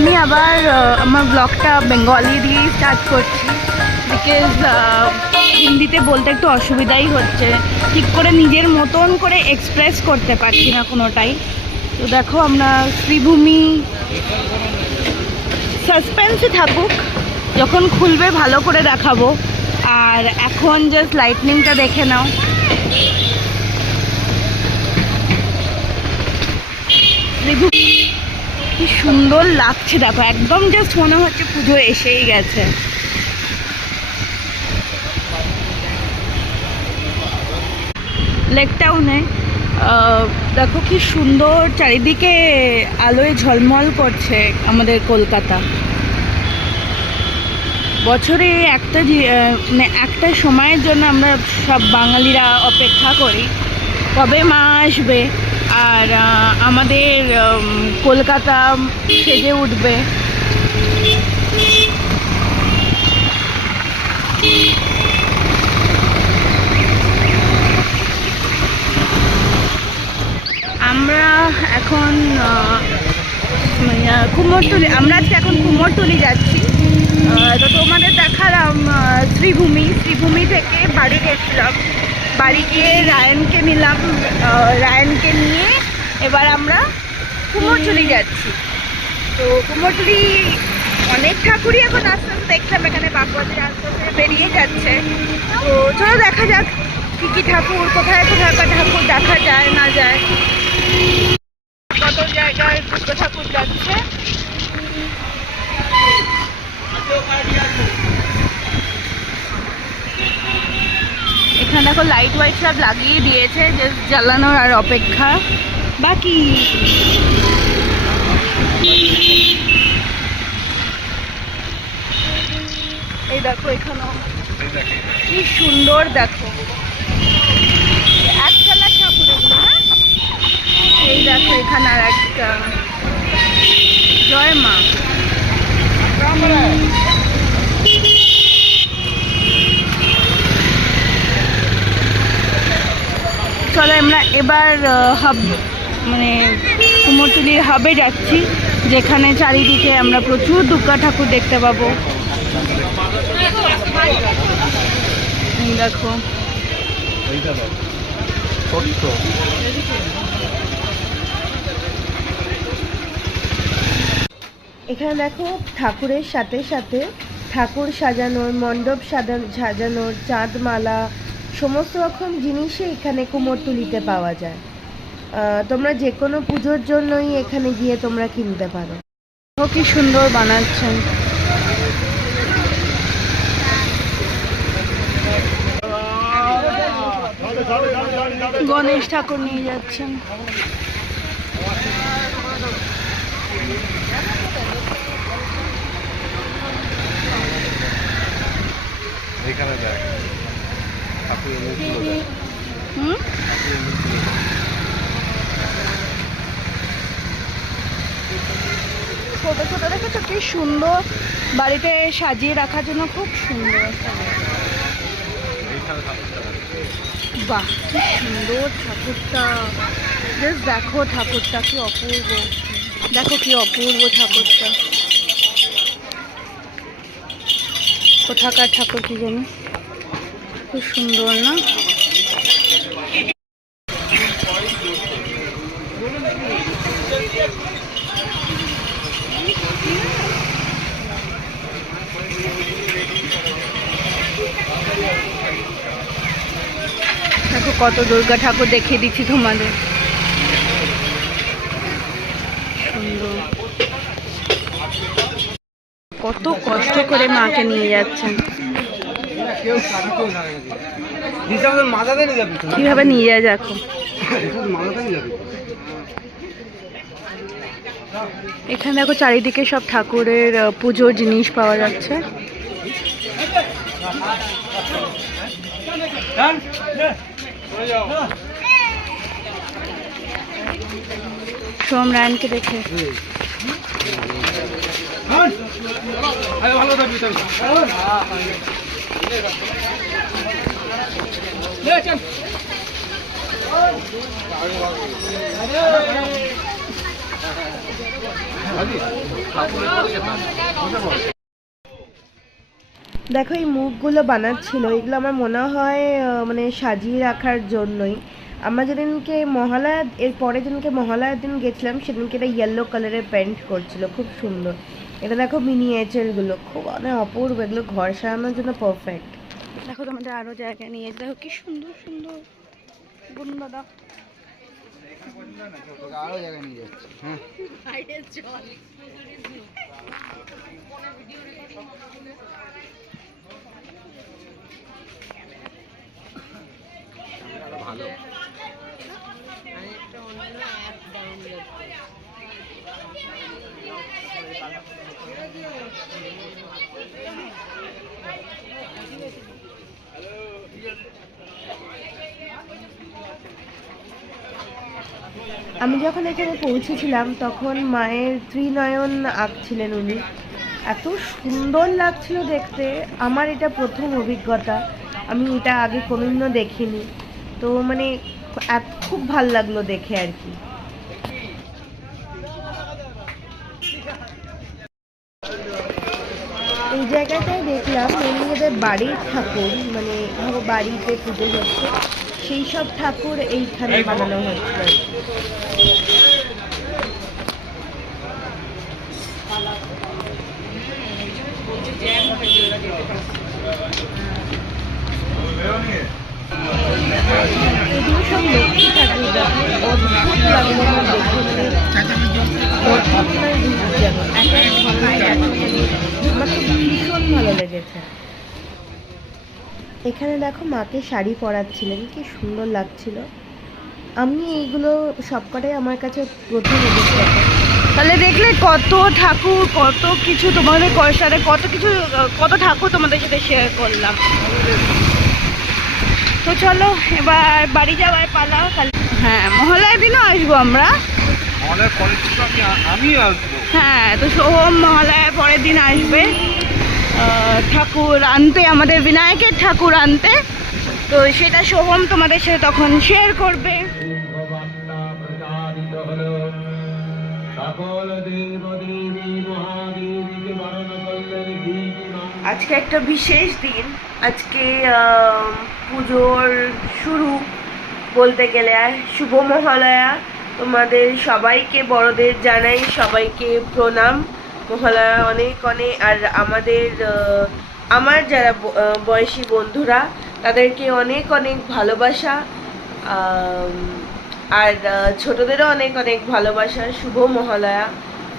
আমি আবার আমার ব্লগটা বেঙ্গলি দিয়েই স্টার্ট করছি, বিকজ হিন্দিতে বলতে একটু অসুবিধাই হচ্ছে, ঠিক করে নিজের মতন করে এক্সপ্রেস করতে পারছি না কোনোটাই। তো দেখো আমরা শ্রীভূমি সাসপেন্সে থাকুক, যখন খুলবে ভালো করে দেখাবো। আর এখন জাস্ট লাইটনিংটা দেখে নাও, কি সুন্দর লাগছে দেখো, একদম জাস্ট মনে হচ্ছে পুজো এসেই গেছে। লেক টাউনে দেখো কি সুন্দর চারিদিকে আলোয় ঝলমল করছে আমাদের কলকাতা। বছরে একটা সময়ের জন্য আমরা সব বাঙালিরা অপেক্ষা করি, কবে মা আসবে আর আমাদের কলকাতা সেজে উঠবে। আমরা এখন কুমোরটুলি, আমরা আজকে এখন কুমোরটুলি যাচ্ছি। তো তোমাদের দেখালাম শ্রীভূমি থেকে বাড়ি গেছিলাম, বাড়ি গিয়ে রায়নকে নিলাম, রায়নকে নিয়ে এবার আমরা কুমোরটুলি যাচ্ছি। তো কুমোরটুলি অনেক ঠাকুরই এখন আস্তে আস্তে দেখলাম, এখানে বাপুয়াদের আস্তে আস্তে বেরিয়ে যাচ্ছে। তো চলো দেখা যাক কী কী ঠাকুর, কোথায় কোথায় ঠাকুর দেখা যায় না যায়, কত জায়গায় দুর্গা ঠাকুর যাচ্ছে। এখানে দেখো লাইট ওয়াইট সব লাগিয়ে দিয়েছে, জাস্ট জ্বালানোর আর অপেক্ষা বাকি। এই দেখো এখানেও কি সুন্দর, দেখো একতলা ঠাকুর এগুলো না। এই দেখো এখানে আর একটা, জয় মা। চলো আমরা এবার কুমোরটুলির হাবে যাচ্ছি, যেখানে চারিদিকে আমরা প্রচুর দুর্গা ঠাকুর দেখতে পাবো। দেখো এখানে দেখো ঠাকুরের সাথে সাথে ঠাকুর সাজানোর, মণ্ডপ সাজানোর, চাঁদমালা, সমস্ত রকম জিনিসই এখানে কুমোরটুলিতে পাওয়া যায়। তোমরা যে কোনো পুজোর জন্যই এখানে গিয়ে তোমরা কিনতে পারো। কি সুন্দর বানাচ্ছেন, গণেশ ঠাকুর নিয়ে যাচ্ছেন। ছোট ছোট দেখেছো কি সুন্দর, বাড়িতে সাজিয়ে রাখার জন্য খুব সুন্দর। বাহ কি সুন্দর ঠাকুরটা, জাস্ট দেখো ঠাকুরটা কি অপূর্ব, দেখো কি অপূর্ব ঠাকুরটা। কোথাকার ঠাকুর কি জানি, খুব সুন্দর না। দেখো কত দুর্গা ঠাকুর দেখিয়ে দিচ্ছি তোমাদের, সুন্দর। কত কষ্ট করে মাকে নিয়ে যাচ্ছেন, কিভাবে নিয়ে যায় দেখো। এখানে দেখো চারিদিকে সব ঠাকুরের পুজোর জিনিস পাওয়া যাচ্ছে। সোম রায়নকে দেখে দেখো এই মুখগুলো বানাচ্ছিল, এগুলো আমার মনে হয় মানে সাজিয়ে রাখার জন্যই। আমরা যেদিনকে মহালয়া, এর পরের দিনকে মহালয়ার দিন গেছিলাম, সেদিনকে এটা ইয়েলো কালারের পেন্ট করছিল, খুব সুন্দর। এটা দেখো মিনিয়েচারগুলো খুব অনেক অপূর্ব, এগুলো ঘর সাজানোর জন্য পারফেক্ট। দেখো তোমাদের আরও জায়গায় নিয়ে দেখো কি সুন্দর সুন্দর গুণ দাদা আরো জায়গায় নিয়ে যাচ্ছে। হ্যাঁ ভালো। আমি যখন এখানে পৌঁছেছিলাম তখন মায়ের ত্রিনয়ন আঁকছিলেন উনি, এত সুন্দর লাগছিল দেখতে। আমার এটা প্রথম অভিজ্ঞতা, আমি এটা আগে কোনোদিনও দেখিনি, তো মানে খুব ভাল লাগলো দেখে আর কি। এই জায়গাটায় দেখলাম নিজেদের বাড়ির ঠাকুর, মানে ধরো বাড়িতে পুজো হচ্ছে সেই সব ঠাকুর এইখানে বানানো হচ্ছে। এগুলো সব লক্ষ্মী ঠাকুর, অদ্ভুত লাগলো আমার দেখে, আমার তো ভীষণ ভালো লেগেছে। এখানে দেখো মাকে শাড়ি পরাচ্ছিলেন, কি সুন্দর লাগছিল। আমি এইগুলো সবকটাই আমার কাছে প্রথম অভিজ্ঞতা। তাহলে দেখলে কত ঠাকুর, কত কিছু তোমাদের সাথে, কত ঠাকুর তোমাদের সাথে শেয়ার করলাম। তো চলো এবার বাড়ি যাওয়ার পালা। হ্যাঁ মহালয়ার দিনও আসবো আমরা, হ্যাঁ তো সোহম মহালয়ার পরের দিন আসবে ঠাকুর আনতে, আমাদের বিনায়কের ঠাকুর আনতে। তো সেটা সোহম তোমাদের সাথে তখন শেয়ার করবে। আজকে একটা বিশেষ দিন, আজকে পুজোর শুরু বলতে গেলে, আর শুভ মহালয়া। তোমাদের সবাইকে বড়দের জানাই সবাইকে প্রণাম, মহালয়া অনেক অনেক। আর আমার যারা বয়সী বন্ধুরা তাদেরকে অনেক অনেক ভালোবাসা, আর ছোটদেরও অনেক অনেক ভালোবাসা। শুভ Mahalaya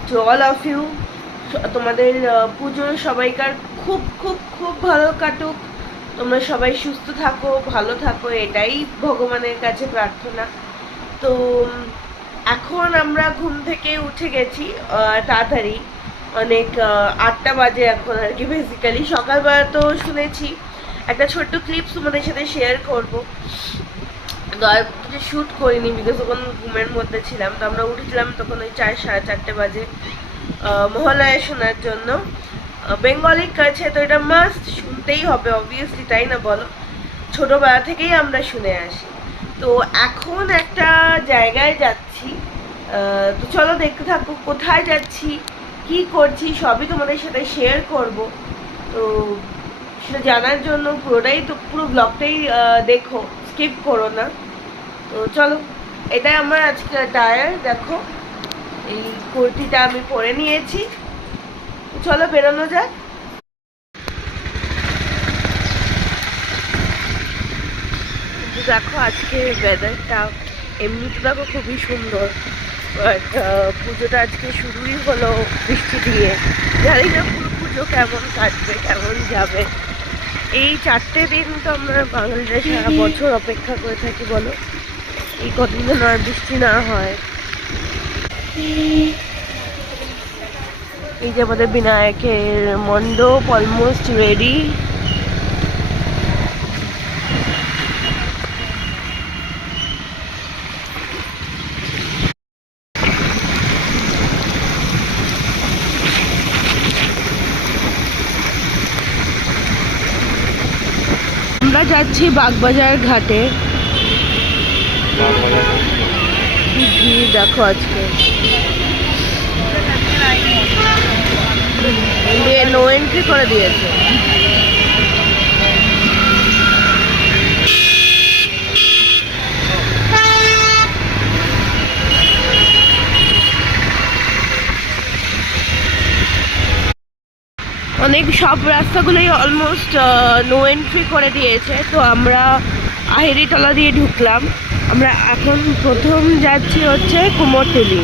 to all of you. তোমাদের পুজো সবাইকার খুব খুব খুব ভালো কাটুক, তোমরা সবাই সুস্থ থাকো, ভালো থাকো, এটাই ভগবানের কাছে প্রার্থনা। তো এখন আমরা ঘুম থেকে উঠে গেছি তাড়াতাড়ি, অনেক 8টা বাজে এখন আর কি। বেসিক্যালি সকালবেলা তো শুনেছি, একটা ছোট্ট ক্লিপস তোমাদের সাথে শেয়ার করবো। তো আর কিছু শ্যুট করিনি বিকজ তখন ঘুমের মধ্যে ছিলাম। তো আমরা উঠেছিলাম তখন ওই 4-4:30 বাজে মহালয়া শোনার জন্য। বেঙ্গলি কাছে তো এটা মাস্ট শুনতেই হবে অবভিয়াসলি, তাই না বলো? ছোটবেলা থেকেই আমরা শুনে আসি। তো এখন একটা জায়গায় যাচ্ছি, তো চলো দেখতে থাকো কোথায় যাচ্ছি, কি করছি, সবই তোমাদের সাথে শেয়ার করব। তো সেটা জানার জন্য পুরো ব্লগটাই দেখো, স্কিপ করো না। তো চলো, এটাই আমার আজকে টায়ার, দেখো এই কুর্তিটা আমি পরে নিয়েছি। চলো বেরোনো যাক। দেখো আজকে ওয়েদারটা এমনিতে দেখো খুবই সুন্দর, বাট পুজোটা আজকে শুরুই হলো বৃষ্টি দিয়ে। জানি না পুরো পুজো কেমন কাটবে, কেমন যাবে। এই 4টে দিন তো আমরা বাঙালিরা সারা বছর অপেক্ষা করে থাকি, বলো এই কতদিন যেন আর বৃষ্টি না হয়। এই যে আমাদের বিনায়কের মণ্ডপ অলমোস্ট রেডি। আমরা যাচ্ছি বাগবাজার ঘাটে, কি ভিড় দেখো আজকে। দিয়ে নো এন্ট্রি করে দিয়েছে। অনেক সব রাস্তাগুলোই অলমোস্ট নো এন্ট্রি করে দিয়েছে। তো আমরা আহিরিটলা দিয়ে ঢুকলাম। আমরা এখন প্রথম যাচ্ছি হচ্ছে কুমোরটুলি।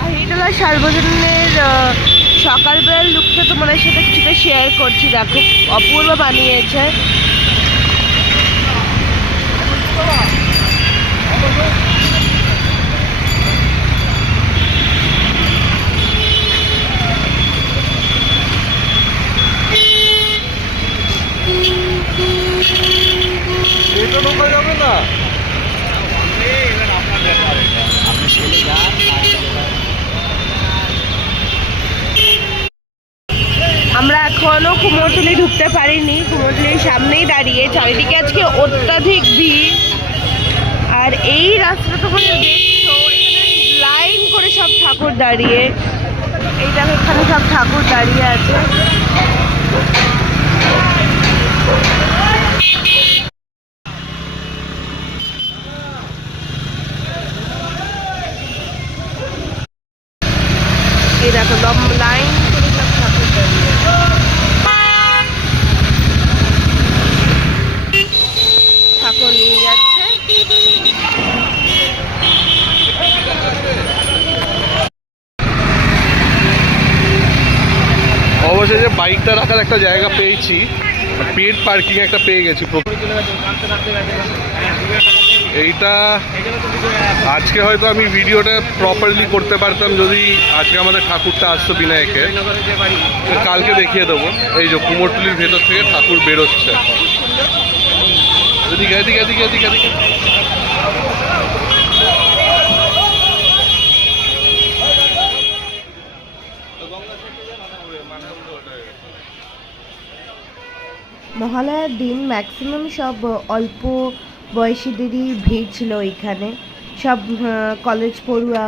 আহিরিটলা সার্বজনীনের সকালবেলার লুকটা তোমাদের সাথে কিছুটা শেয়ার করছি। দেখো অপূর্ব বানিয়েছে। আমরা এখনো কুমোরটুলি ঢুকতে পারিনি। কুমোরটুলির সামনেই দাঁড়িয়ে, চারিদিকে আজকে অত্যাধিক ভিড়। আর এই রাস্তাটা তোমরা দেখছো, এখানে লাইন করে সব ঠাকুর দাঁড়িয়ে। এইটা এখানে সব ঠাকুর দাঁড়িয়ে আছে। এই দেখো লাইন করে সব ঠাকুর দাঁড়িয়ে। ঠাকুর নিয়ে যাচ্ছে। অবশেষে বাইকটা রাখার একটা জায়গা পেয়েছি, পেড পার্কিং একটা পেয়ে গেছি। এইটা আজকে হয়তো আমি ভিডিওটা প্রপারলি করতে পারতাম যদি আজকে আমাদের ঠাকুরটা আসতো বিনায়কে। কালকে দেখিয়ে দেবো। এই যে কুমোরটুলির ভেতর থেকে ঠাকুর বেরোচ্ছে। এদিকে এদিকে এদিকে এদিকে এদিকে মহালয়ার দিন ম্যাক্সিমাম সব অল্প বয়সীদেরই ভিড় ছিল ওইখানে। সব কলেজ পড়ুয়া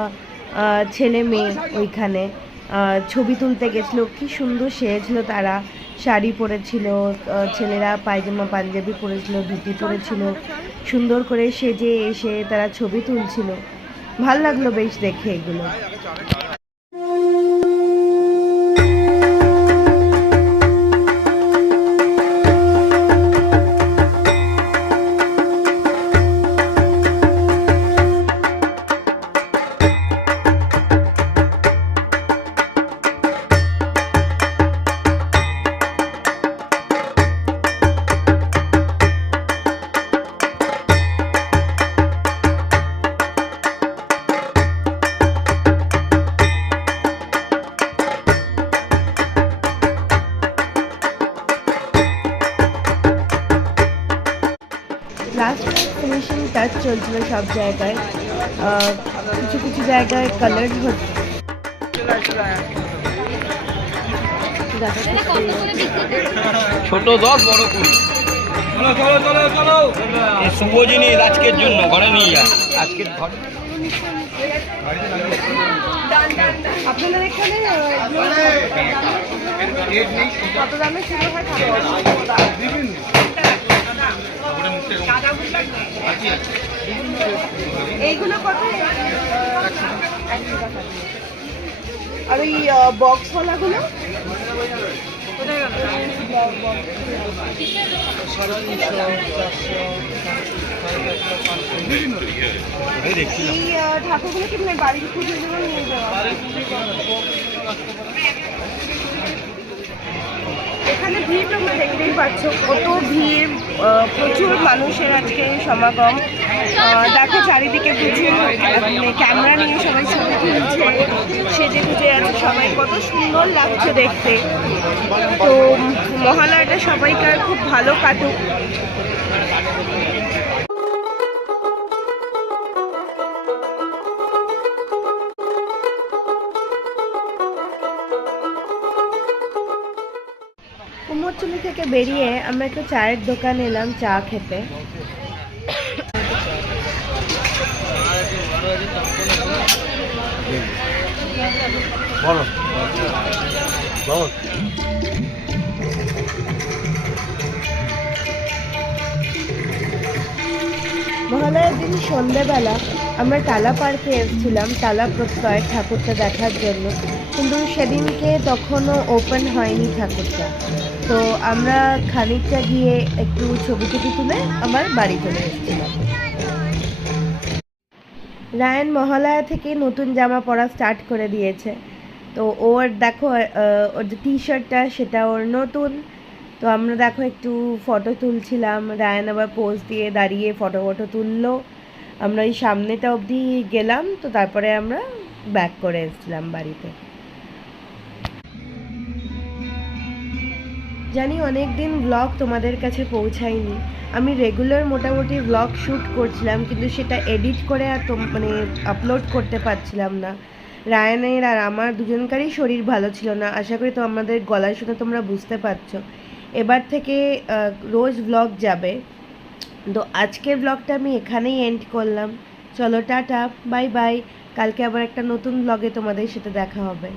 ছেলে মেয়ে ওইখানে ছবি তুলতে গেছিলো। কি সুন্দর সেজেছিল তারা। শাড়ি পরেছিল, ছেলেরা পায়জামা পাঞ্জাবি পরেছিল, ধুতি পরেছিল। সুন্দর করে সেজে এসে তারা ছবি তুলছিল। ভাল লাগলো বেশ দেখে এগুলো। লাস্ট ফিনিশিং টাচ চলছিল সব জায়গায়। কিছু কিছু জায়গায় কালার হচ্ছে। ছোট 10 বড় 20। চলো চলো চলো চলো, এই শুভ জিনিস আজকের জন্য ঘরে নিয়ে যা। আজকের ঘরে আপনাদের এখানে কত দামে শুরু হয় ঠাকুর? এইগুলো কত? আর ওই বক্সওয়ালাগুলো এই ঠাকুরগুলো কি মানে বাড়ির পুজোর জন্য নিয়ে যাওয়া? এখানে ভিড় তোমরা দেখতেই পাচ্ছ, কত ভিড়। প্রচুর মানুষের আজকে সমাগম। দেখো চারিদিকে প্রচুর ক্যামেরা নিয়ে সবাই ছবি তুলছে, সেজে গুজে আছে সবাই। কত সুন্দর লাগছে দেখতে। তো মহালয়াটা সবাইকার খুব ভালো কাটুক। কুমোরটুলি থেকে বেরিয়ে আমরা একটু চায়ের দোকানে এলাম চা খেতে। বলো বলো। মহালয়ার দিন সন্ধেবেলা আমরা টালা পার্কে এসেছিলাম টালা প্রত্যয় ঠাকুরটা দেখার জন্য, কিন্তু সেদিনকে তখনও ওপেন হয়নি ঠাকুরটা। তো আমরা খানিকটা গিয়ে একটু ছবি টবি তুলে আবার বাড়ি চলে এসেছিলাম। রায়ান মহালয়া থেকে নতুন জামা পরা স্টার্ট করে দিয়েছে। তো ওর দেখো ওর যে টি শার্টটা সেটা ওর নতুন। তো আমরা দেখো একটু ফটো তুলছিলাম, রায়ান আবার পোজ দিয়ে দাঁড়িয়ে ফটো তুললো। আমরা এই সামনেটা অবধি গেলাম, তো তারপরে আমরা ব্যাক করে এসেছিলাম বাড়িতে। জানি অনেক দিন ব্লগ তোমাদের কাছে পৌঁছায়নি। আমি রেগুলার মোটামুটি ব্লগ শ্যুট করছিলাম, কিন্তু সেটা এডিট করে আর মানে আপলোড করতে পারছিলাম না। রায়ানের আর আমার দুজনকারই শরীর ভালো ছিল না, আশা করি তো আমাদের গলা শুনে তোমরা বুঝতে পারছো। এবার থেকে রোজ ব্লগ যাবে। তো আজকের ব্লগটা আমি এখানেই এন্ড করলাম। চলো টাটা, বাই বাই। কালকে আবার একটা নতুন ব্লগে তোমাদের সাথে দেখা হবে।